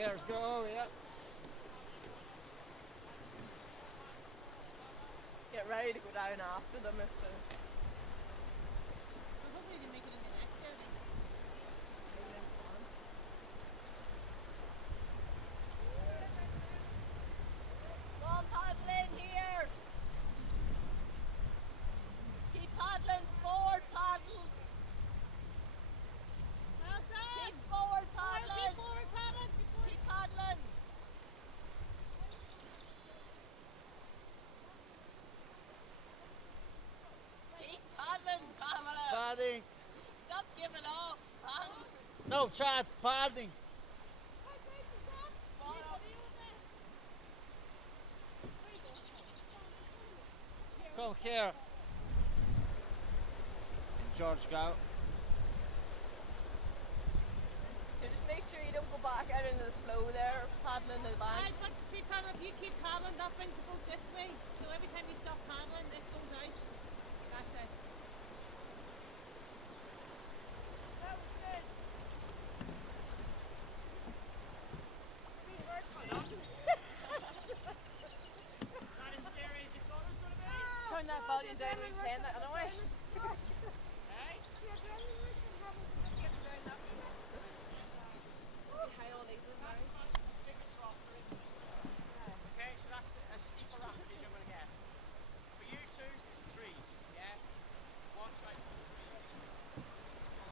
Gears go, yeah. Get ready to go down after them if the... Well, hopefully they make it in the next year then. Go on, paddle in here! Keep paddling, forward paddle! Well done! Keep forward paddling! Keep forward paddling! Keep paddling! Keep paddling, Pamela! Padding. Stop giving up, paddle! No, Chad, padding. Come here. And George go. So just make sure you don't go back out into the flow there, paddling the bank. I'd like to see paddle, if you keep paddling, that brings the boat this way. So every time you stop paddling, it goes out. That's it. That was good. Not as scary as you thought it was going to be. Turn that volume down, we're playing that anyway.